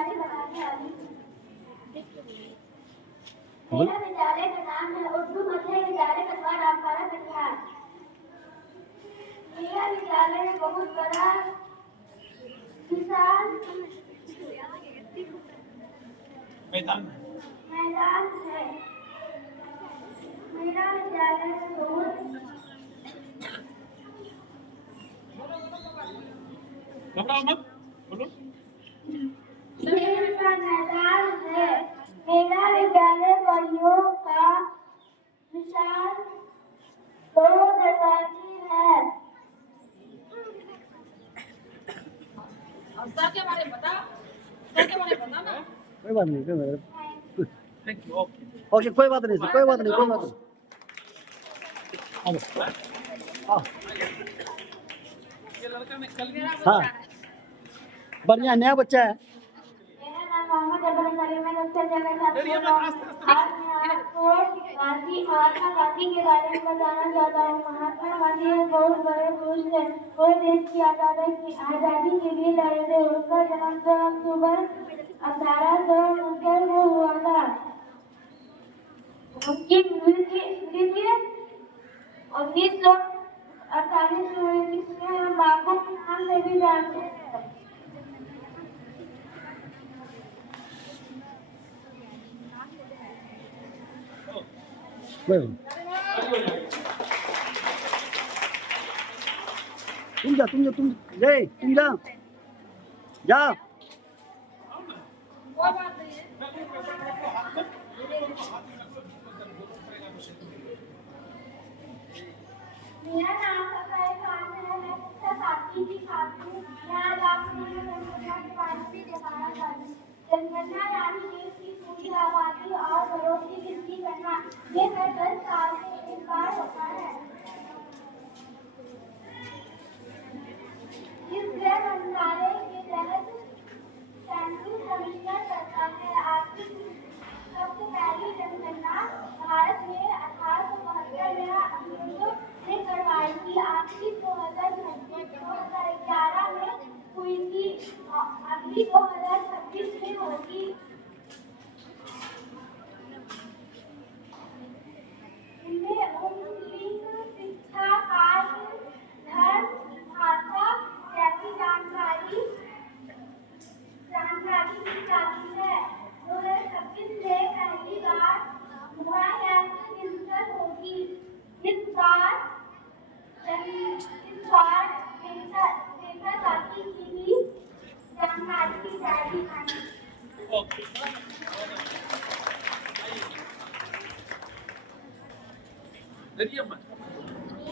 विद्यालय बनाने वाली मेरा विद्यालय का नाम है उर्दू मध्य विद्यालय कस्बा रामपारा कटिहार। मेरा विद्यालय बहुत बड़ा विशाल मैदान है। मेरा विद्यालय बहुत खेल का मैदान है। मेरा विद्यालय परियों का विशाल दो प्रजाति है। सर के बारे में बता, सर के बारे में बता ना। कोई बात नहीं, ओके कोई बात नहीं सर, कोई बात नहीं। हाँ बढ़िया नया बच्चा है। मेरा नाम मोहम्मद अब्दुल सलीम है। सबसे जगह छात्र आज मैं आपको महात्मा गांधी के बारे में बताना चाहता हूँ। महात्मा गांधी एक बहुत बड़े पुरुष थे। वो देश की आजादी के लिए लड़े थे। उनका जन्म 2 अक्टूबर 1869 को हुआ था। उनकी मृत्यु 1948 में हुई, जिसमें हम बापू के नाम से भी जानते हैं। तुम जा मेरा नाम सफाई खान है। मैं कक्षा 7वीं की छात्र हूँ। मैं आज आपको जनगणना के बारे में बताना चाहती हूँ। जनगणना यानी देश की पूरी आबादी और घरों की गिनती करना। ये हर 10 साल में एक बार होता है। इस गृह मंत्रालय के तहत सेंट्रल कमिश्नर करता है। आर्थिक सबसे पहली जनगणना भारत में 1872 में अंग्रेजों ने करवाई थी। आखिरी 2011 में हुई थी। अगली 2026 में होगी। इनमें उम्र, लिंग, शिक्षा, कार्य, धर्म, भाषा जैसी जानकारी दी जाती है। 2026 से पहली बार मोबाइल ऐप से दिलचस्प होगी। इस बार जाति की भी जानकारी दी जाएगी। मेरा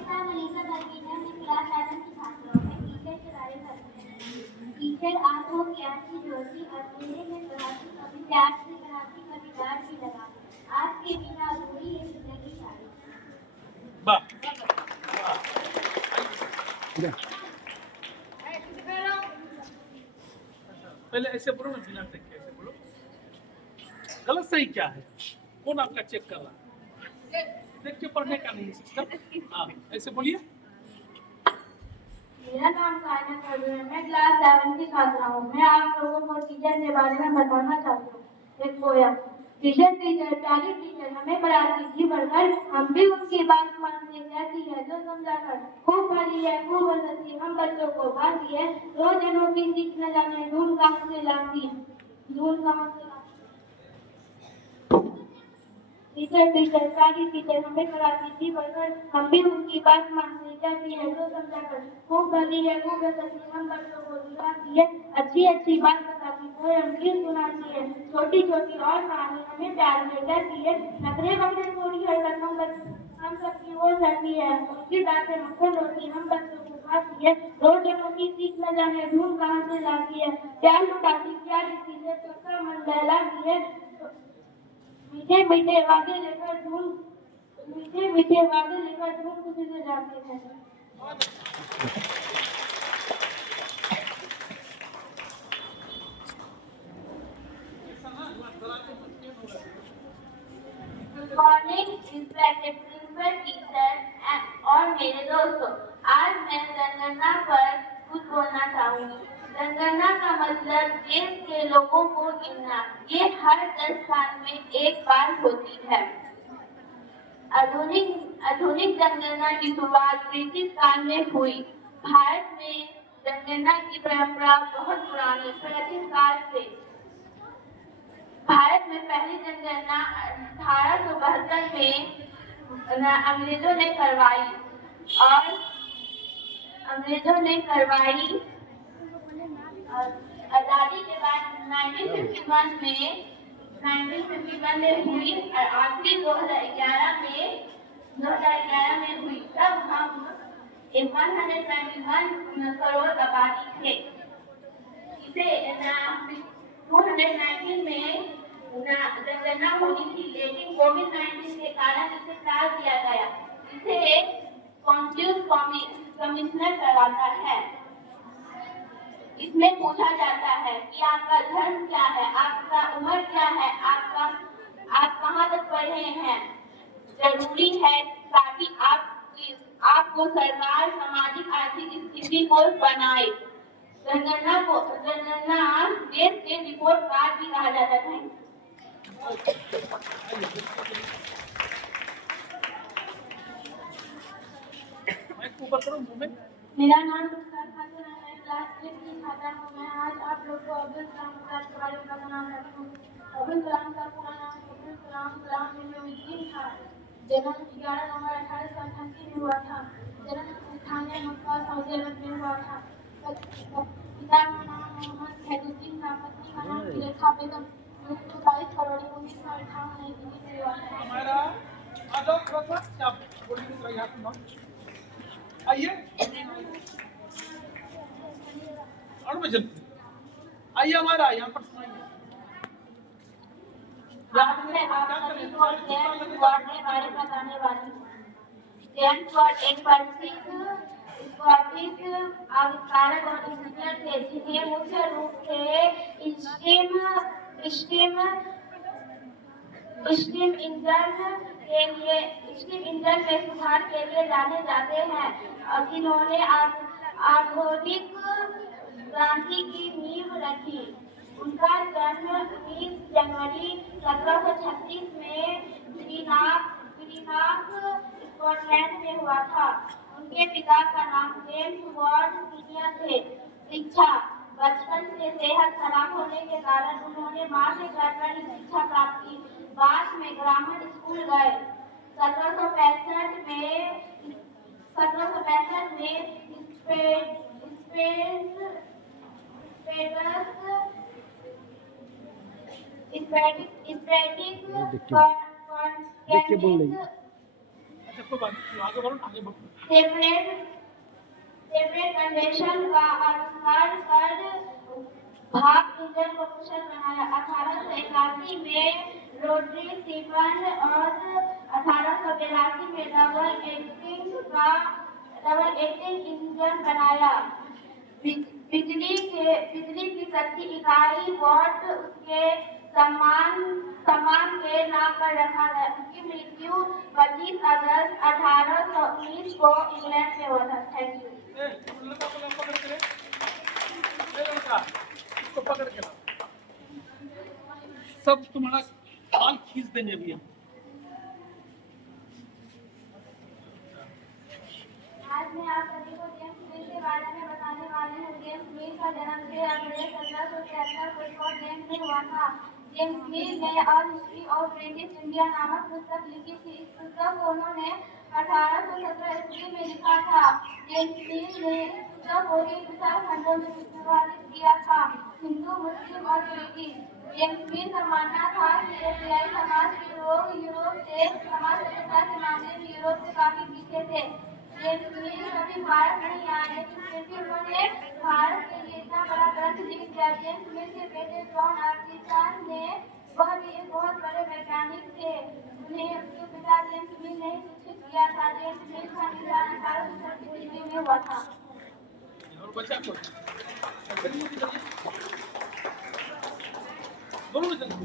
नाम अलीसा परवीन है। मैं क्लास 11 की छात्रा हूँ। मैं टीचर के बारे में बताती हूँ। टीचर आपको ज्ञान की ज्योति अंधेरे में पढ़ाती, कभी प्यार से पढ़ाती, कभी डांट भी लगाती। आपके बिना अधूरी ये जिंदगी सारी। पहले ऐसे बोलो ना, बिना देख के ऐसे बोलो। गलत सही क्या है, कौन आपका चेक कर रहा है? देख के पढ़ने का नहीं सिस्टम। हाँ ऐसे बोलिए। मेरा नाम कायना परवीन है। मैं क्लास 7 की छात्रा हूँ। मैं आप लोगों को टीचर के बारे में बताना चाहती हूँ। एक पोयम। टीचर प्यारी टीचर हमें पढ़ाती थी पढ़कर, हम भी उनकी बात मानते। कहती है जो समझाकर, खूब भरी है खूब हंसती, हम बच्चों को भाती है। 2 जनों की सीख न जाने धूल कहाँ से लाती है, धूल कहाँ से लाती। टीचर प्यारी टीचर हमें पढ़ाती थी पढ़कर, हम भी उनकी बात मानते। कहती है जो समझाकर, खूब भली है खूब हंसती, हम बच्चों को दिखाती है। अच्छी अच्छी बात बताती, पोयम गीत सुनाती है। छोटी छोटी और कहानी हमें प्यार में कहती है। नखरे बखरे थोड़ी हरकत हम सबकी वो रहती है। उनकी बातें मक्खन रोटी हम बच्चों को खाती है। 2 जनों की सीख न जाने धूम कहाँ से लाती है। प्यार लुटाती प्यारी चीजें सबका मन बहलाती है। मीठे मीठे वादे लेकर धूम खुशी से जाते हैं। Good morning respected principal, teacher और मेरे दोस्तों। आज मैं जनगणना पर कुछ बोलना चाहूंगी। जनगणना का मतलब देश के लोगों को गिनना। ये हर 10 साल में एक बार होती है। आधुनिक जनगणना की शुरुआत ब्रिटिश काल में हुई। भारत में जनगणना की परंपरा बहुत पुरानी प्राचीन काल से। भारत में पहली जनगणना 1872 में अंग्रेजों ने करवाई और आजादी के बाद 1951 में हुई और आखिरी 2011 में हुई। तब हम 191 करोड़ आबादी थे। इसे 2019 में जनगणना होनी थी, लेकिन कोविड-19 के कारण इसे टाल दिया गया। इसे कॉन्स्टिट्यूट कमिश्नर करवाता है। इसमें पूछा जाता है कि आपका धर्म क्या है, आपका उम्र क्या है, आप कहाँ तक पढ़े हैं। जरूरी है ताकि आपको सरकार सामाजिक आर्थिक स्थिति को बनाए। जनगणना देश के रिपोर्ट कार्ड भी कहा जाता है। मेरा नाम मुस्कान खातून है। मैं क्लास 8 की छात्रा हूँ। मैं आज आप लोग को अब्दुल कलाम आजाद के बारे में बताना चाहती हूँ। अब्दुल कलाम का पूरा नाम अब्दुल कलाम इल्मुद्दीन था। जन्म 11 नवंबर 1888 में हुआ था। जन्म स्थानीय मक्का सऊदी अरब में हुआ था। पिता का नाम मोहम्मद खैरुद्दीन था। पत्नी का नाम रेखा बेगम। 22 फरवरी 1958 नई दिल्ली में हुआ था। हमारा आदर थोड़ा सा आप बोलिए यहाँ आइए और मैं चलती आइए हमारा यहाँ पर सुनाइए। आज मैं आप सभी को जेम्स वाट के बारे में बताने वाली हूँ। जेम्स वाट एक प्रसिद्ध स्कॉटिश आविष्कारक और इंजीनियर थे, जिन्हें मुख्य रूप से स्टीम इंजन में सुधार के लिए जाने जाते हैं और जिन्होंने आधुनिक क्रांति की नींव रखी। उनका जन्म 19 जनवरी 1736 में ग्रीनॉक स्कॉटलैंड में हुआ था। उनके पिता का नाम जेम्स वाट सीनियर थे। शिक्षा बचपन से सेहत खराब होने के कारण उन्होंने मां से घर ही शिक्षा प्राप्त की। बाद में ग्रामर स्कूल गए। 1765 देख के बोल रही अच्छा कोई बात नहीं आगे बढ़ो आगे बढ़ो। सेपरेट कंडीशन का आविष्कार कर भाप इंजन को कुशल बनाया। 1881 में रोटरी स्टीफन और 1882 में डबल एक्टिंग इंजन बनाया। बिजली की शक्ति इकाई वॉट उसके सम्मान के नाम पर रखा गया। उनकी मृत्यु 25 अगस्त 1819 को इंग्लैंड में हुआ था। Thank you. पकड़ के सब तुम्हारा बाल खींच देंगे अभी हम। आज मैं आप सभी को जेम्स मिल के बारे में बताने वाली हूँ। जेम्स मिल का जन्म 6 अप्रैल 1773 को स्कॉटलैंड में हुआ था। जेम्स मिल ने a history of British India नामक पुस्तक लिखी थी। इस पुस्तक को उन्होंने 1817 ईस्वी में लिखा था। जेम्स मिल ने पुस्तक को 4 खंडों में विभाजित किया था, हिंदू, मुस्लिम और ब्रिटिश। जेम्स मिल का मानना था कि एशियाई समाज के लोग यूरोप से समाज सभ्यता के मामले में यूरोप से काफी पीछे थे। जेम्स मिल कभी भारत नहीं आए, लेकिन फिर भी उन्होंने भारत के लिए इतना बड़ा ग्रंथ लिख दिया। जेम्स मिल के बेटे जॉन आर्चिसन ने वह भी एक बहुत बड़े वैज्ञानिक थे। उन्हें उनके पिता जेम्स मिल ने शिक्षित किया था। जेम्स मिल का निधन 1837 ईस्वी में हुआ था। और बच्चा को दोनों में चलते हैं।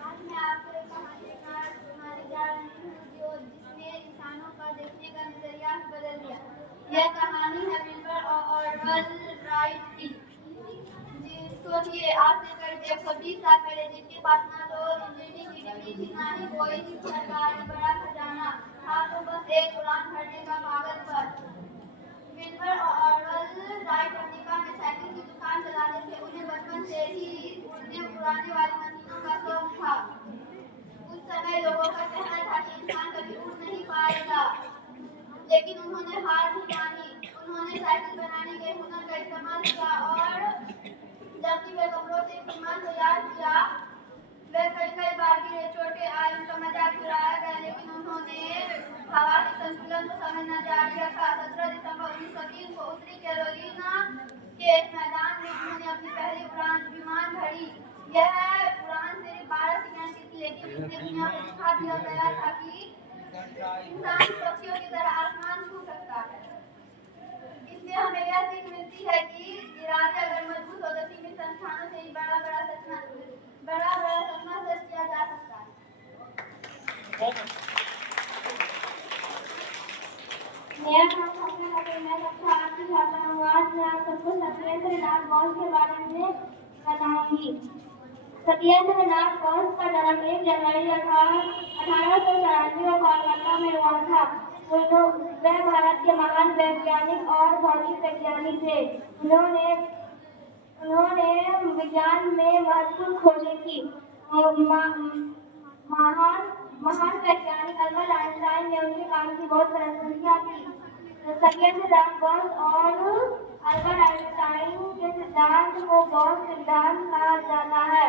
आज मैं आपको एक कहानी सुनाने जा रही हूँ जिसने इंसानों का देखने का नजरिया बदल दिया। यह कहानी है बिल्बर और राइट थी। सोचिए आज से करीब 120 साल पहले जिनके पास ना तो इंजीनियरिंग की डिग्री थी ना ही कोई सरकारी बड़ा खजाना था, तो बस एक कुरान भरने का कागज पर। विल्बर ऑरवेल राइट अमेरिका में साइकिल की दुकान चलाते थे। उन्हें बचपन से ही उड़ने उड़ाने वाली मशीनों का शौक था। उस समय लोगों का कहना था कि इंसान कभी उड़ नहीं पाएगा, लेकिन उन्होंने हार नहीं मानी। उन्होंने साइकिल बनाने के हुनर का इस्तेमाल किया और जबकि वे कपड़ों से सामान तैयार किया, वे कई बार गिरे, चोटें आई, उनका मजाक उड़ाया गया, लेकिन उन्होंने हवा के संतुलन को समझना जारी रखा। 17 दिसंबर 1903 को उत्तरी कैरोलिना के एक मैदान में उन्होंने अपनी पहली विमान भरी। यह उड़ान सिर्फ 12 सेकंड की थी, लेकिन उसने दुनिया को दिखा दिया गया था कि इंसान पक्षियों की तरह आसमान छू सकता है। इससे हमें यह सीख मिलती है कि इरादे अगर मजबूत हो तो सीमित संस्थानों से ही बड़ा बड़ा सपना सच किया जा सकता है। बहुत अच्छा। मेरा नाम सपना है, मैं कक्षा 8 की छात्रा हूँ। आज मैं आप सबको सत्येंद्रनाथ बोस के बारे में बताऊंगी। सत्येंद्रनाथ बोस का जन्म 1 जनवरी 1894 को कोलकाता में हुआ था। वे भारत के महान वैज्ञानिक और भौतिक वैज्ञानिक थे। उन्होंने विज्ञान में महत्वपूर्ण खोजें की। महान वैज्ञानिक अल्बर्ट आइंस्टाइन ने उनके काम की बहुत प्रशंसा की। सत्येंद्रनाथ बोस और अल्बर्ट आइंस्टाइन के सिद्धांत को बोस सिद्धांत कहा जाता है।